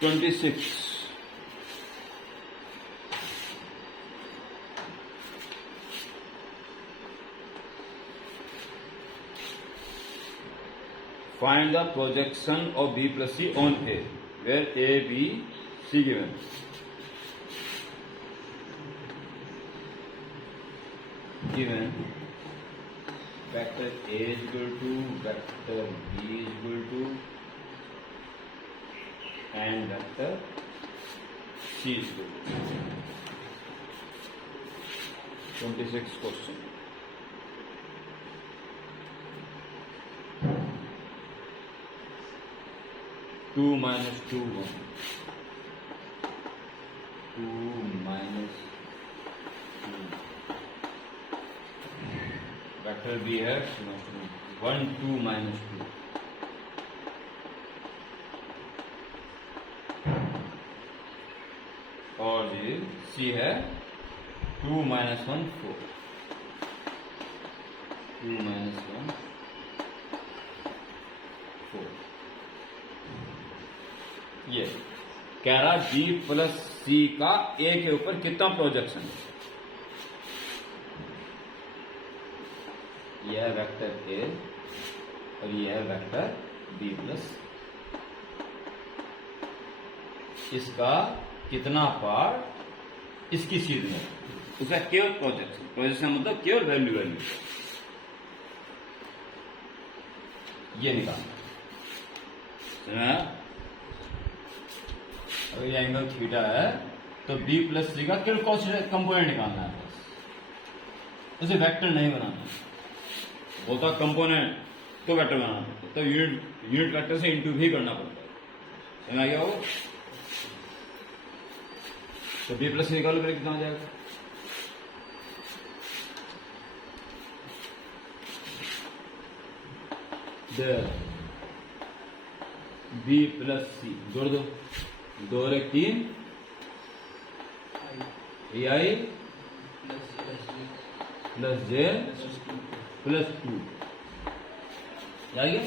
26. Find the projection of B plus C on A, where A, B, C given. Given vector A is equal to vector B is equal to and vector C is equal to 26 question. Two minus two one. 2 minus 2. Vector B है 1 2 minus 2. और ये C है 2 minus 1 4. 2 minus 1 4. ये कह रहा B plus C का A के ऊपर कितना प्रोजेक्शन है। यह है वेक्टर A और यह है वेक्टर B प्लस। इसका कितना पार्ट इसकी सीध में, उसका केवल प्रोजेक्शन। प्रोजेक्शन मतलब केवल वैल्यू ये निकालना। अगर ये एंगल थीटा है तो B प्लस C का केवल कॉस कंपोनेंट निकालना है बस, उसे वेक्टर नहीं बनाना। होता कंपोनेंट तो वेक्टर बनाना पड़ता है, तो यूनिट वेक्टर से इंटू भी करना पड़ता है। समझ आ गया वो? तो B प्लस C निकालो, फिर कितना हो जाएगा? B प्लस C जोड़ दो, 2 और 1 3 AI प्लस J प्लस 2 जाएगा।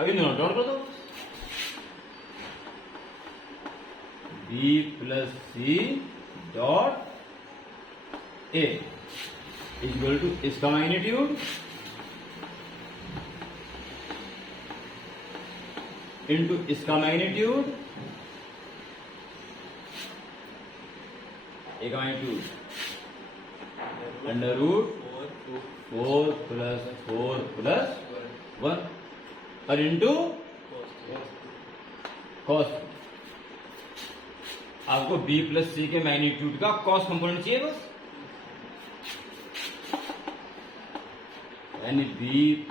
अभी नोट डाउन कर दो। B plus C dot A equal to इसका मैग्नीट्यूड इंटू इसका मैग्नीट्यूड, एक magnitude under root 4 plus 4 plus 1 और इंटू कॉस। आपको B प्लस C के मैग्नीट्यूड का कॉस कंपोनेंट चाहिए बस, यानी B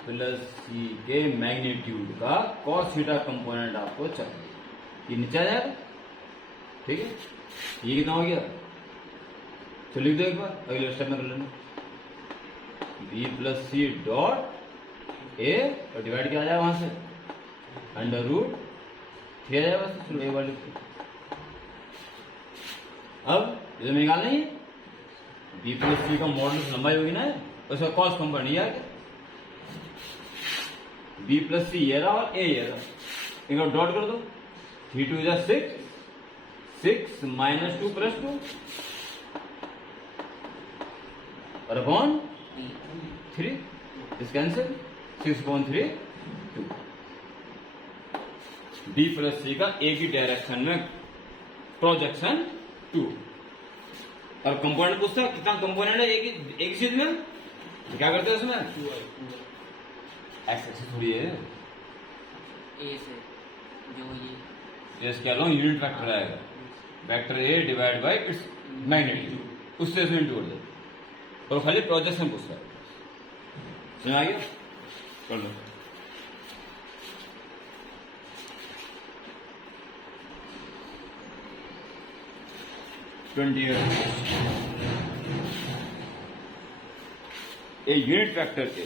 प्लस C के मैग्नीट्यूड का कॉस थीटा कंपोनेंट आपको चाहिए। ये नीचे आ जाएगा, ठीक है। ये कितना हो गया? तो लिख दो एक बार, अगले स्टेप में कर लेना। B plus C dot A और डिवाइड किया जाए वहां से अंडर रूट 3 आ जाएगा बस। चलो एक बार लिखते। अब ये निकालना ही है, B प्लस C का मॉडुलस लंबाई होगी ना, उसका कॉस कंपोनेंट ये आ गया। B प्लस C ये रहा और A ये रहा, इनको डॉट कर दो। 3 2 जा 6, 6 माइनस 2 प्लस 2 और अपॉन 3, इस कैंसिल 6/3 2। B प्लस C का एक ही डायरेक्शन में प्रोजेक्शन 2 और कंपोनेंट पूछता है कितना कंपोनेंट है एक ही चीज में, तो क्या करते हैं उसमें? एक्स एक्सिस थोड़ी है, ए से जो ये कह लो यूनिट वेक्टर आएगा, vector A divide by its magnitude, उससे इसमें इंटू कर दो और खाली प्रोजेक्शन पूछता है। समझ आ गया? कर लो। ए यूनिट वेक्टर के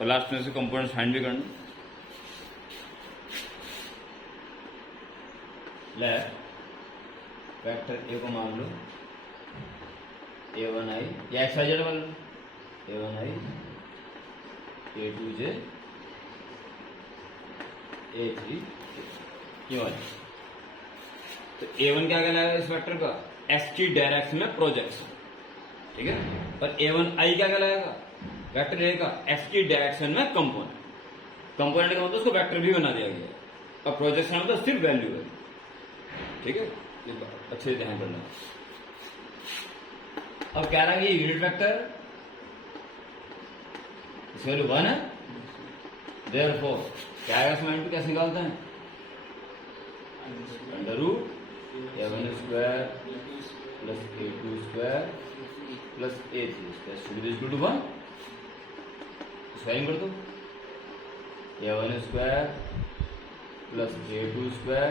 और लास्ट में से कंपोनेंट्स फाइंड भी करना। ले वेक्टर ए को मान लो A1i या एक्स वाई जेड मान लो, A1i A2j A3 ये वाली। तो A1 क्या कहलाएगा इस वेक्टर का? S की डायरेक्शन में प्रोजेक्शन, ठीक है। और A1I क्या कहलाएगा? वेक्टर A का S की डायरेक्शन में कंपोनेंट। कंपोनेंट का मतलब उसको वेक्टर भी बना दिया गया, और प्रोजेक्शन मतलब सिर्फ वैल्यू है, ठीक है। ये अच्छे से ध्यान करना। अब कह रहा है कि यूनिट वेक्टर इसकी वैल्यू 1 है, देयरफॉर क्या आएगा इसमें? इनटू कैसे निकालते हैं? Under root A1 square plus A2 square plus A3 square should be equal to 1। Squaring कर दो। A1 square plus A2 square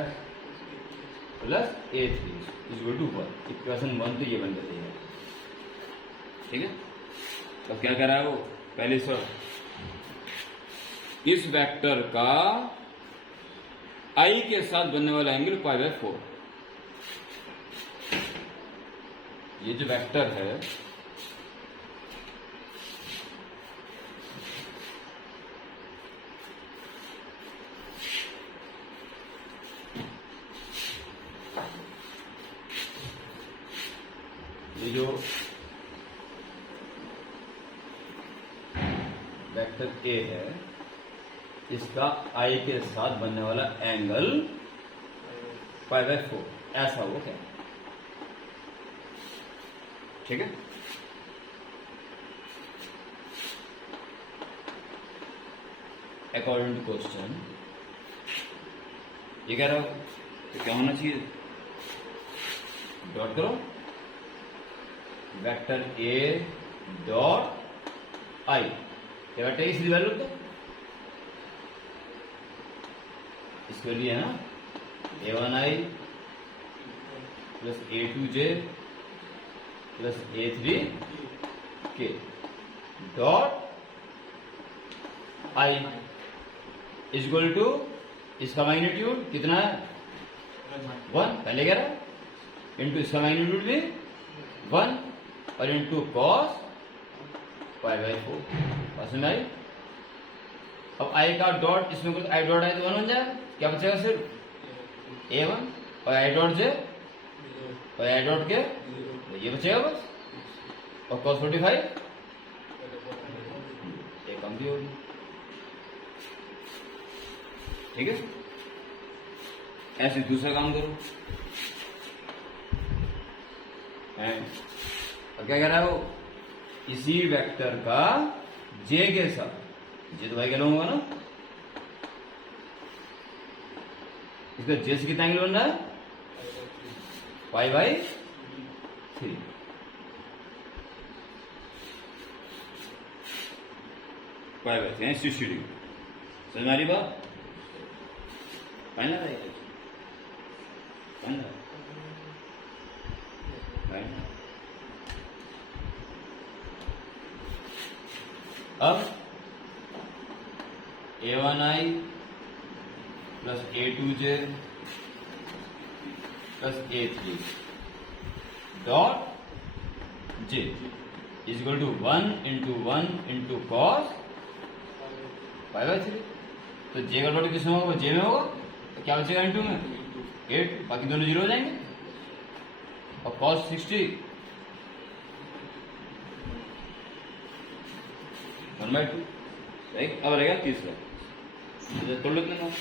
plus A3 equal to 1। Equation 1 तो ये बन जाती है, ठीक है। अब क्या कर रहा है वो? पहले सर इस वेक्टर का I के साथ बनने वाला एंगल π/4। ये जो वेक्टर है ये जो वेक्टर A है इसका I के साथ बनने वाला एंगल π/4 ऐसा हो क्या, ठीक है। अकॉर्डिंग टू क्वेश्चन ये कह रहा हो तो क्या होना चाहिए? डॉट करो वेक्टर A डॉट I। क्या वेक्टर इसकी वैल्यू तो इसके लिए है ना A1I plus A2J plus A3K dot I equal to इसका मैग्नीट्यूड कितना है? 1 पहले कह रहा है, इंटू इसका मैग्नीट्यूड भी 1 और इंटू कॉस π/4। समझ में आई? अब I का डॉट इसमें कुछ I डॉट है तो 1 बन जाएगा। क्या बचेगा? सिर्फ A1 और I डॉट J और I डॉट K, ये बचेगा बस। और cos 45 ये कम भी होगी, ठीक है। ऐसे दूसरा काम करो। अब क्या कह रहा है वो? इसी वेक्टर का J के साथ, J तो भाई क्या होगा ना, इसका J से कितना एंगल बन रहा है? π/3। π/3 60 डिग्री। समझ में आ रही बात? फाइनल है फाइनल। अब A1I plus A2J plus A3 dot J equal to 1 into cos π/3। तो J का डॉट किसमें होगा? J में होगा, तो क्या बचेगा? इंटू में 8, बाकी दोनों 0 हो जाएंगे। और cos 60 1/2। राइट। अब रहेगा तीसरा, तोड़ लेते हैं।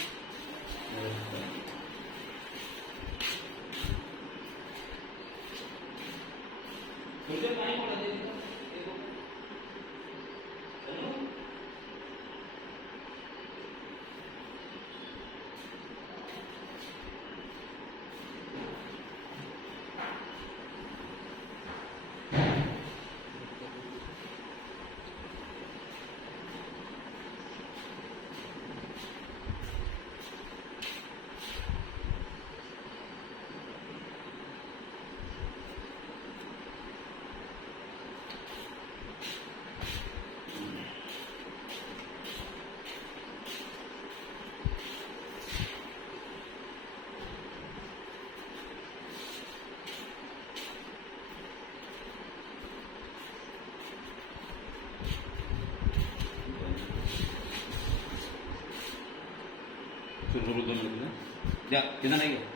या कितना नहीं गया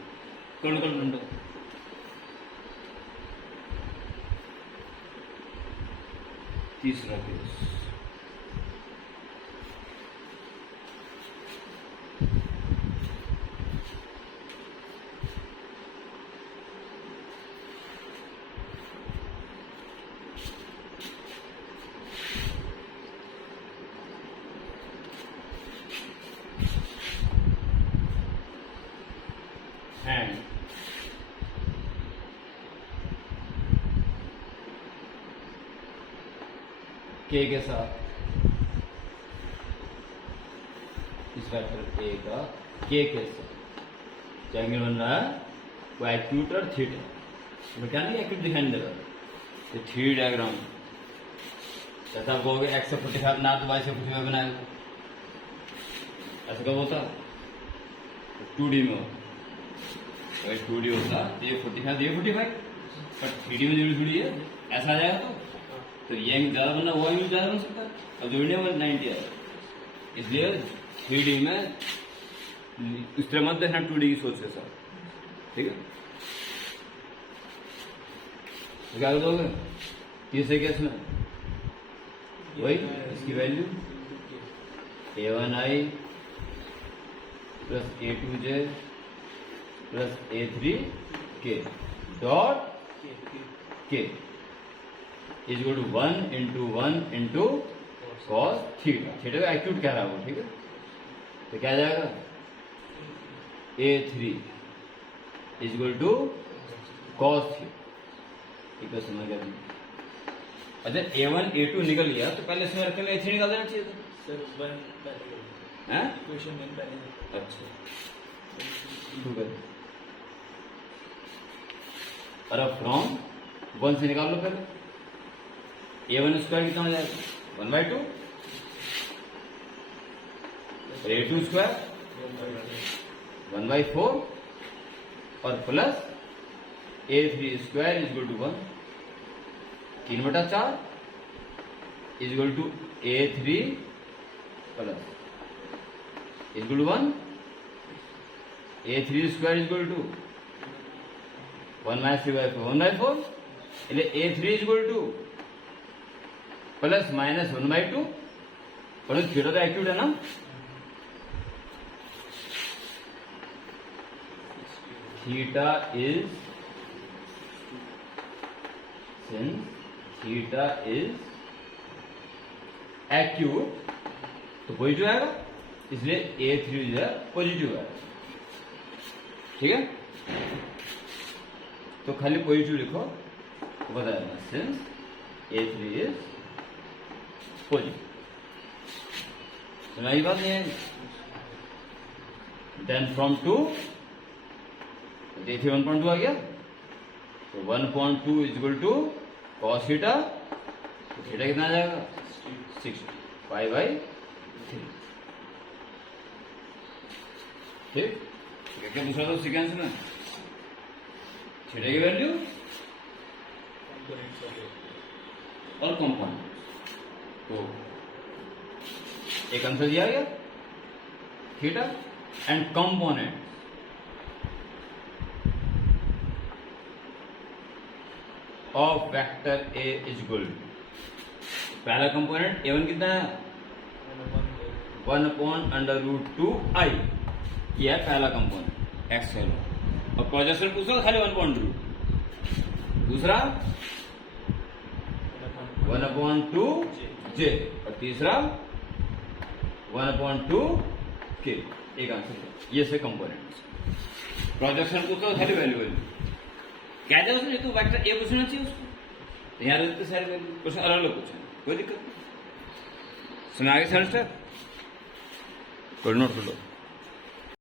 कौन कौन ढूंढो तीसरा केस and k के साथ इस वेक्टर a का k के साथ ट्रायंगल बन रहा है वो एक्यूट और थीटा तो क्या नहीं एक्यूट दिखाई नहीं देगा ये थ्री डायग्राम जैसा आप कहोगे एक्स से 45 ना तो वाई से 45 बनाएगा ऐसा कब होता 2D में होता 2D होता ये 45 ये 45 पर 3D में जुड़ी है ऐसा आ जाएगा तो ये एंगल ज्यादा बनना वो एंगल ज्यादा बन सकता है और जुड़ने में 90 आएगा इसलिए 3D में इस तरह मत देखना 2D की सोच के साथ ठीक है तो क्या करोगे तीसरे केस में वही इसकी value a1i plus a2j plus a3k dot k is equal to 1 into 1 into cos theta theta का एक्यूट कह रहा है वो ठीक है तो क्या आ जाएगा a3 is equal to cos theta ठीक है समझ गया अच्छा a1 a2 निकल गया तो पहले इसमें रख a3 निकाल देना चाहिए था सर क्वेश्चन अच्छा ठीक है और अब फ्रॉम 1 से निकाल लो पहले a1 स्क्वायर कितना हो जाएगा 1/2 a2 स्क्वायर 1/4 और plus a3 square is equal to 1 3/4 is equal to a3 plus is equal to 1 a3 square is equal to 1 - 3/4 1/4 એટલે a3 is equal to plus minus 1/2 पर थीटा तो एक्यूट है ना theta is since theta is acute तो positive आएगा इसलिए a3 जो है पॉजिटिव आएगा ठीक है तो खाली पॉजिटिव लिखो तो बताया सिंस a3 इज पॉजिटिव सुनाई बात नहीं है देन फ्रॉम 2 a3 1.2 आ गया तो 1.2 is equal to cos theta तो थीटा कितना आ जाएगा 60 5/3 ठीक क्या दूसरा तो सीक्वेंस में थीटा की वैल्यू और कंपोनेंट तो एक आंसर दिया गया theta and component of vector a is equal पहला कंपोनेंट a1 कितना है 1/√2i यह है पहला कंपोनेंट x है और प्रोजेक्शन पूछो खाली 1/√2 दूसरा 1/2j और तीसरा 1/2k एक आंसर ये से कंपोनेंट्स प्रोजेक्शन पूछो खाली वैल्यू कहते हैं उसने तो वेक्टर ए पूछना चाहिए उसको यहाँ रहते सारे वैल्यू क्वेश्चन अलग अलग पूछे कोई दिक्कत नहीं सुना आगे सेमेस्टर कोई नोट कर लो